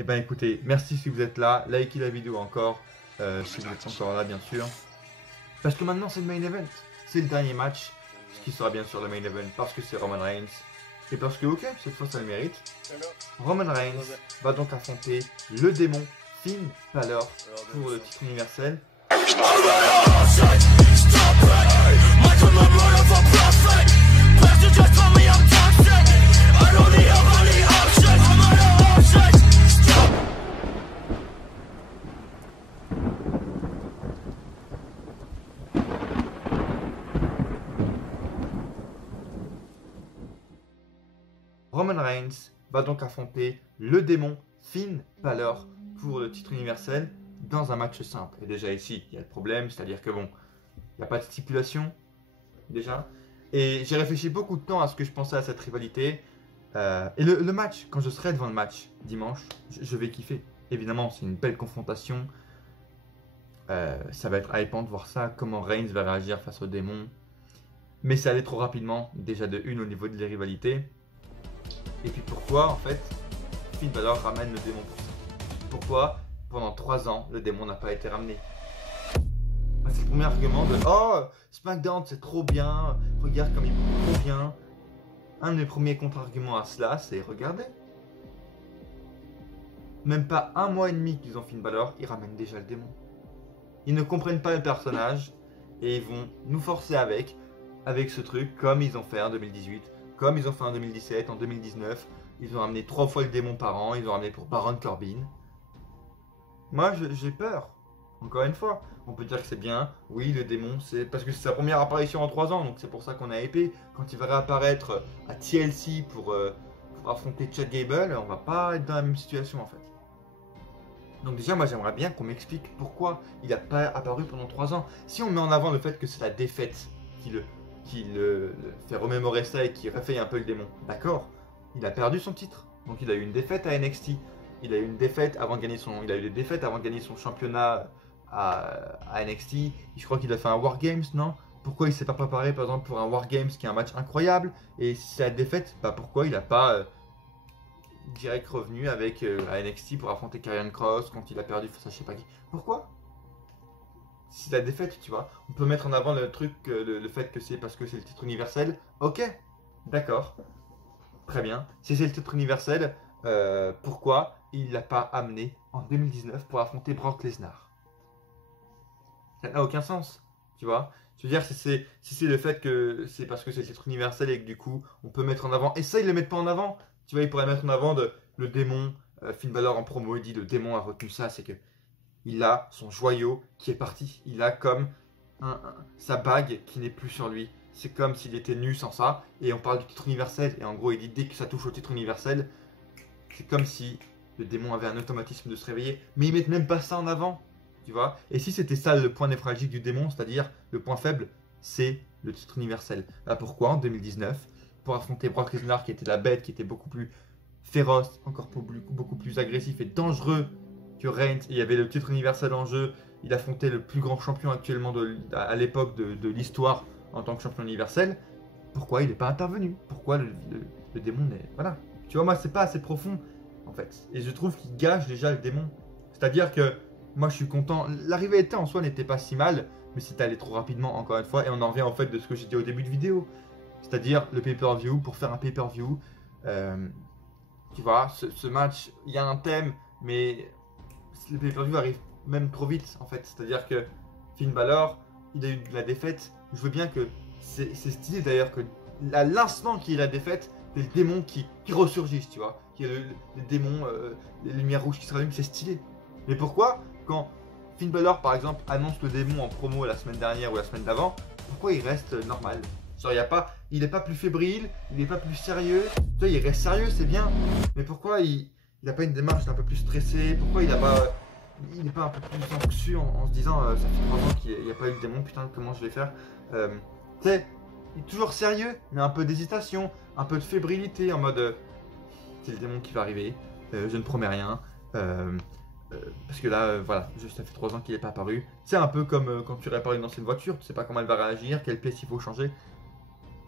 Eh ben écoutez, merci si vous êtes là, likez la vidéo encore, si vous êtes encore là bien sûr. Parce que maintenant c'est le main event, c'est le dernier match, ce qui sera bien sûr le main event parce que c'est Roman Reigns. Et parce que ok, cette fois ça le mérite. Roman Reigns va donc affronter le démon Finn Balor pour le titre universel. Roman Reigns va donc affronter le démon Finn Balor pour le titre universel dans un match simple. Et déjà ici, il y a le problème, c'est-à-dire que bon, il n'y a pas de stipulation, déjà. Et j'ai réfléchi beaucoup de temps à ce que je pensais à cette rivalité. Et le match, quand je serai devant le match dimanche, je vais kiffer. Évidemment, c'est une belle confrontation. Ça va être hypant de voir ça, comment Reigns va réagir face au démon. Mais c'est allé trop rapidement, déjà de une au niveau de la rivalité. Et puis pourquoi, en fait, Finn Balor ramène le démon pour ça? Pourquoi, pendant 3 ans, le démon n'a pas été ramené? C'est le premier argument de « Oh, SmackDown, c'est trop bien, regarde comme il est trop bien ». Un de mes premiers contre-arguments à cela, c'est « Regardez ». Même pas 1 mois et demi qu'ils ont Finn Balor, ils ramènent déjà le démon. Ils ne comprennent pas le personnage et ils vont nous forcer avec ce truc, comme ils ont fait en 2018. Comme ils ont fait en 2017, en 2019, ils ont ramené 3 fois le démon par an, ils ont ramené pour Baron Corbin. Moi, j'ai peur. Encore une fois, on peut dire que c'est bien. Oui, le démon, c'est parce que c'est sa première apparition en 3 ans, donc c'est pour ça qu'on a épée. Quand il va réapparaître à TLC pour affronter Chad Gable, on va pas être dans la même situation en fait. Donc déjà, moi j'aimerais bien qu'on m'explique pourquoi il n'a pas apparu pendant 3 ans. Si on met en avant le fait que c'est la défaite qui le fait remémorer ça et qui réveille un peu le démon. D'accord, il a perdu son titre. Donc il a eu une défaite à NXT. Il a eu une défaite avant de gagner son, il a eu des défaites avant de gagner son championnat à NXT. Je crois qu'il a fait un War Games, non? Pourquoi il s'est pas préparé par exemple pour un War Games qui est un match incroyable? Et si c'est la défaite, bah pourquoi il n'a pas direct revenu avec à NXT pour affronter Karrion Kross quand il a perdu face à je sais pas qui? Pourquoi? Si la défaite, tu vois, on peut mettre en avant le truc, le fait que c'est parce que c'est le titre universel. Ok, d'accord, très bien. Si c'est le titre universel, pourquoi il l'a pas amené en 2019 pour affronter Brock Lesnar? Ça n'a aucun sens, tu vois. Je veux dire, si c'est le fait que c'est parce que c'est le titre universel et que du coup, on peut mettre en avant. Et ça, ils le mettent pas en avant. Tu vois, ils pourraient mettre en avant le démon. Finn Balor en promo, il dit le démon a retenu ça, c'est que il a son joyau qui est parti. Il a comme sa bague qui n'est plus sur lui. C'est comme s'il était nu sans ça. Et on parle du titre universel. Et en gros, il dit dès que ça touche au titre universel, c'est comme si le démon avait un automatisme de se réveiller. Mais ils mettent même pas ça en avant. Tu vois. Et si c'était ça le point névralgique du démon, c'est-à-dire le point faible, c'est le titre universel. Là, pourquoi en 2019, pour affronter Brock Lesnar qui était la bête, qui était beaucoup plus féroce, encore beaucoup plus agressif et dangereux que Reigns, il y avait le titre universel en jeu, il affrontait le plus grand champion actuellement à l'époque de l'histoire en tant que champion universel, pourquoi il n'est pas intervenu? Pourquoi le démon n'est... Voilà. Tu vois, moi, c'est pas assez profond, en fait. Et je trouve qu'il gâche déjà le démon. C'est-à-dire que, moi, je suis content. L'arrivée en soi n'était pas si mal, mais c'est allé trop rapidement, encore une fois, et on en revient, en fait, de ce que j'ai dit au début de vidéo. C'est-à-dire, le pay-per-view, pour faire un pay-per-view, tu vois, ce match, il y a un thème, mais le pay-per-view arrive même trop vite en fait. C'est-à-dire que Finn Balor, il a eu de la défaite. Je veux bien que c'est stylé d'ailleurs que à l'instant qu'il y ait la défaite, c'est le démon qui ressurgisse, tu vois. Qu'il y a le démon, les lumières rouges qui se rallument, c'est stylé. Mais pourquoi quand Finn Balor par exemple annonce le démon en promo la semaine dernière ou la semaine d'avant, pourquoi il reste normal? Genre il est pas plus fébrile, il est pas plus sérieux. Tu vois, il reste sérieux, c'est bien. Mais pourquoi il n'a pas une démarche un peu plus stressée? Pourquoi il n'est pas un peu plus anxieux en se disant ça fait 3 ans qu'il n'y a pas eu le démon, putain comment je vais faire? Tu sais, il est toujours sérieux, mais un peu d'hésitation, un peu de fébrilité en mode c'est le démon qui va arriver, je ne promets rien. Parce que là, voilà, ça fait 3 ans qu'il n'est pas apparu. C'est un peu comme quand tu répares une ancienne voiture, tu sais pas comment elle va réagir, quelle pièce il faut changer.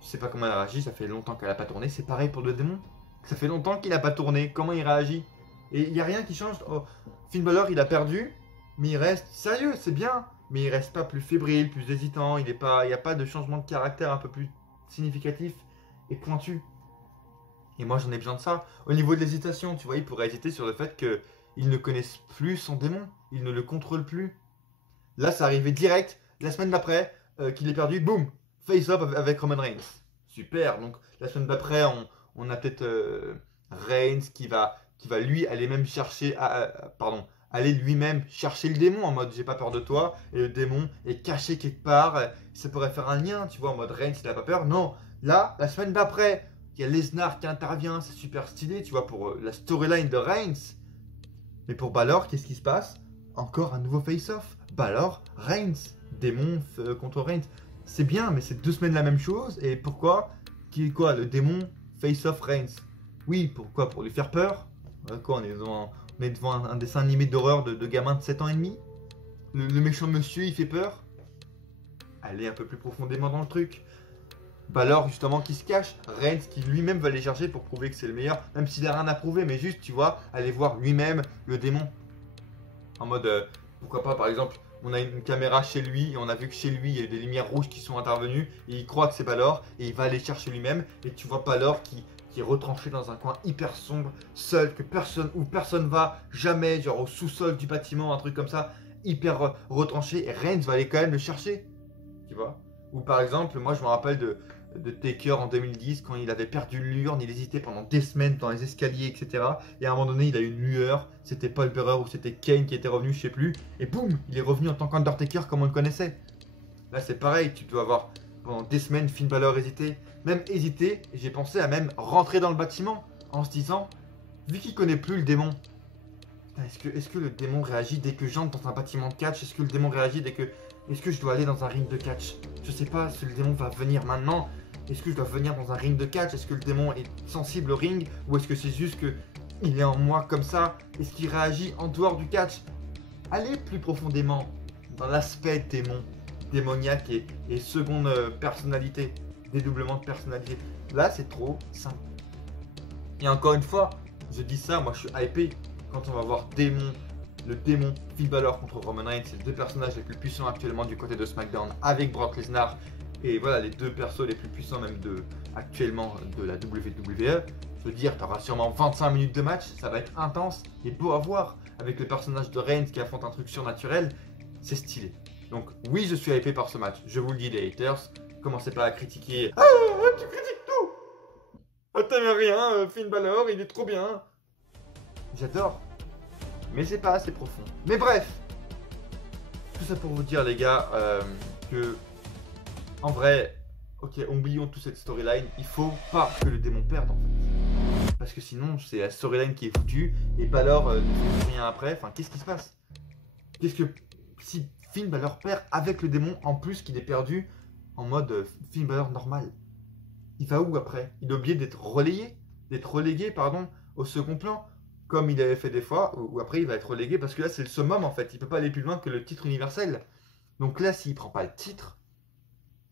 Tu sais pas comment elle réagit, ça fait longtemps qu'elle n'a pas tourné. C'est pareil pour le démon. Ça fait longtemps qu'il n'a pas tourné, comment il réagit? Et il n'y a rien qui change. Oh, Finn Balor, il a perdu, mais il reste sérieux, c'est bien. Mais il reste pas plus fébrile, plus hésitant. Il n'y a pas de changement de caractère un peu plus significatif et pointu. Et moi, j'en ai besoin de ça. Au niveau de l'hésitation, tu vois, il pourrait hésiter sur le fait qu'il ne connaisse plus son démon. Il ne le contrôle plus. Là, ça arrivait direct. La semaine d'après, qu'il ait perdu, boum, face-up avec Roman Reigns. Super. Donc, la semaine d'après, on a peut-être Reigns qui va lui aller même chercher, aller lui-même chercher le démon en mode j'ai pas peur de toi et le démon est caché quelque part. Ça pourrait faire un lien, tu vois, en mode Reigns il a pas peur. Non, là, la semaine d'après, il y a Lesnar qui intervient, c'est super stylé, tu vois, pour la storyline de Reigns. Mais pour Balor, qu'est-ce qui se passe? Encore un nouveau face-off. Balor, Reigns, démon contre Reigns. C'est bien, mais c'est 2 semaines la même chose. Et pourquoi? Le démon face-off Reigns. Oui, pourquoi? Pour lui faire peur. Quoi, on est devant un dessin animé d'horreur de gamin de 7 ans et demi. Le méchant monsieur, il fait peur. Allez un peu plus profondément dans le truc. Balor, justement, qui se cache. Reigns, qui lui-même va aller chercher pour prouver que c'est le meilleur. Même s'il n'a rien à prouver, mais juste, tu vois, aller voir lui-même le démon. En mode, pourquoi pas, par exemple, on a une caméra chez lui et on a vu que chez lui, il y a des lumières rouges qui sont intervenues. Et il croit que c'est Balor et il va aller chercher lui-même. Et tu vois Balor qui est retranché dans un coin hyper sombre, seul, où personne va, jamais, genre au sous-sol du bâtiment, un truc comme ça, hyper retranché. Et Reigns va aller quand même le chercher. Tu vois? Ou par exemple, moi je me rappelle de Taker en 2010, quand il avait perdu l'urne, il hésitait pendant des semaines dans les escaliers, etc. Et à un moment donné, il a eu une lueur, c'était Paul Bearer ou c'était Kane qui était revenu, je sais plus. Et boum, il est revenu en tant qu'Undertaker comme on le connaissait. Là c'est pareil, tu dois avoir pendant des semaines Finn Balor hésité. Même hésité, j'ai pensé à même rentrer dans le bâtiment en se disant, vu qu'il connaît plus le démon, est-ce que le démon réagit dès que j'entre dans un bâtiment de catch? Est-ce que le démon réagit dès que... Est-ce que je dois aller dans un ring de catch? Je sais pas si le démon va venir maintenant. Est-ce que je dois venir dans un ring de catch? Est-ce que le démon est sensible au ring? Ou est-ce que c'est juste que il est en moi comme ça? Est-ce qu'il réagit en dehors du catch? Allez plus profondément dans l'aspect démon, démoniaque et seconde personnalité, dédoublement de personnalité. Là, c'est trop simple. Et encore une fois, je dis ça, moi je suis hypé quand on va voir le démon Finn Balor contre Roman Reigns. C'est les 2 personnages les plus puissants actuellement du côté de SmackDown avec Brock Lesnar. Et voilà, les 2 persos les plus puissants même actuellement de la WWE. Je veux dire, tu auras sûrement 25 minutes de match, ça va être intense et beau à voir. Avec le personnage de Reigns qui affronte un truc surnaturel, c'est stylé. Donc oui, je suis hypé par ce match. Je vous le dis les haters, commencez pas à critiquer. Ah, tu critiques tout. Ah, t'aimes rien, Finn Balor, il est trop bien. J'adore. Mais c'est pas assez profond. Mais bref, tout ça pour vous dire les gars que en vrai, ok, oublions toute cette storyline. Il faut pas que le démon perde en fait, parce que sinon c'est la storyline qui est foutue et Balor ne fait rien après. Enfin, qu'est-ce qui se passe? Qu'est-ce que si Finn Balor perd avec le démon en plus qu'il est perdu en mode Finn Balor normal? Il va où après? Il est obligé d'être relégué pardon, au second plan. Comme il avait fait des fois, où après il va être relégué, parce que là c'est le summum en fait, il peut pas aller plus loin que le titre universel. Donc là s'il prend pas le titre,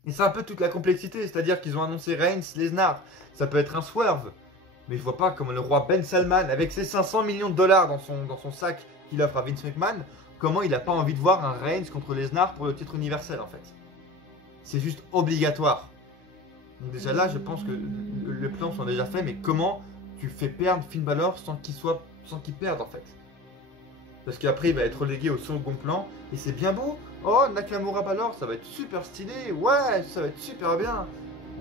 et c'est un peu toute la complexité, c'est-à-dire qu'ils ont annoncé Reigns, Lesnar, ça peut être un swerve, mais je vois pas comment le roi Ben Salman, avec ses 500 millions de dollars dans son sac qu'il offre à Vince McMahon, comment il a pas envie de voir un Reigns contre Lesnar pour le titre universel en fait. C'est juste obligatoire. Donc déjà là je pense que le plan sont déjà faits, mais comment tu fais perdre Finn Balor sans qu'il perde en fait. Parce qu'après il va être relégué au second plan et c'est bien beau. Oh, Nakamura Balor, ça va être super stylé. Ouais, ça va être super bien.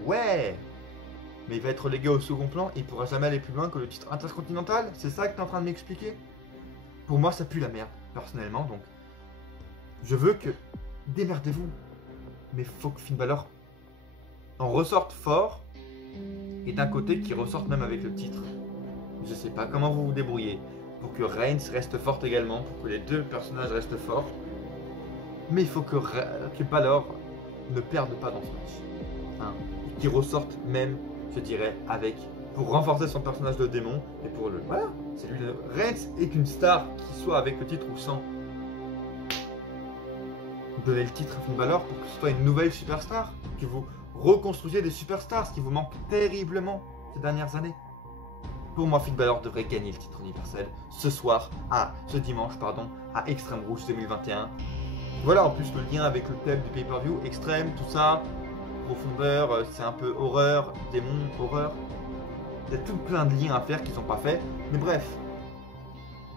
Ouais. Mais il va être relégué au second plan et il pourra jamais aller plus loin que le titre intercontinental. C'est ça que tu es en train de m'expliquer? Pour moi ça pue la merde personnellement, donc je veux que démerdez-vous. Mais faut que Finn Balor en ressorte fort. Et d'un côté qui ressortent même avec le titre. Je sais pas comment vous vous débrouillez pour que Reigns reste forte également, pour que les 2 personnages restent forts. Mais il faut que Balor ne perde pas dans ce match. Hein, qui ressorte même, je dirais, avec, pour renforcer son personnage de démon et pour le... Voilà, c'est lui. Reigns est une star, qu'il soit avec le titre ou sans. Donnez le titre à Finn Balor pour que ce soit une nouvelle superstar, que vous reconstruisez des superstars, ce qui vous manque terriblement ces dernières années. Pour moi, Finn Balor devrait gagner le titre universel ce dimanche, à Extreme Rules 2021. Voilà, en plus le lien avec le thème du pay-per-view, extrême, tout ça, profondeur, c'est un peu horreur, démon, horreur. Il y a tout plein de liens à faire qu'ils n'ont pas fait. Mais bref,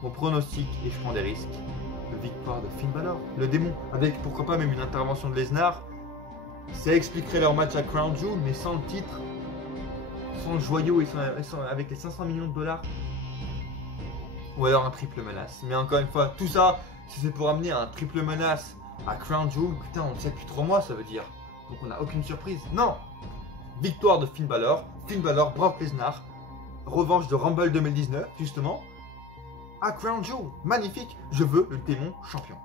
mon pronostic, et je prends des risques, de victoire de Finn Balor, le démon, avec pourquoi pas même une intervention de Lesnar. Ça expliquerait leur match à Crown Jewel, mais sans le titre, sans le joyau et avec les 500 millions de dollars. Ou alors un triple menace. Mais encore une fois, tout ça, si c'est pour amener un triple menace à Crown Jewel, putain, on le sait depuis 3 mois, ça veut dire. Donc on n'a aucune surprise. Non! Victoire de Finn Balor, Brock Lesnar, revanche de Rumble 2019, justement, à Crown Jewel. Magnifique, je veux le démon champion.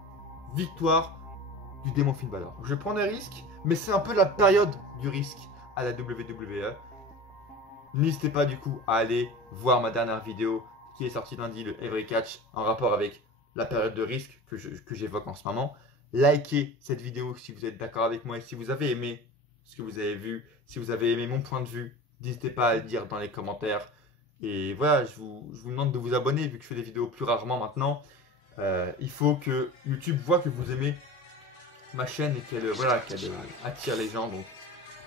Victoire du démon Finn Balor. Je prends des risques, mais c'est un peu la période du risque à la WWE. N'hésitez pas du coup à aller voir ma dernière vidéo qui est sortie lundi, le Every Catch, en rapport avec la période de risque que j'évoque en ce moment. Likez cette vidéo si vous êtes d'accord avec moi et si vous avez aimé ce que vous avez vu, si vous avez aimé mon point de vue, n'hésitez pas à le dire dans les commentaires. Et voilà, je vous demande de vous abonner vu que je fais des vidéos plus rarement maintenant. Il faut que YouTube voit que vous aimez ma chaîne et qu'elle attire les gens. Donc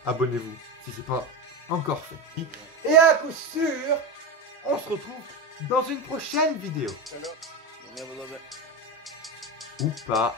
abonnez-vous si ce n'est pas encore fait. Et à coup sûr, on se retrouve dans une prochaine vidéo. Ou pas.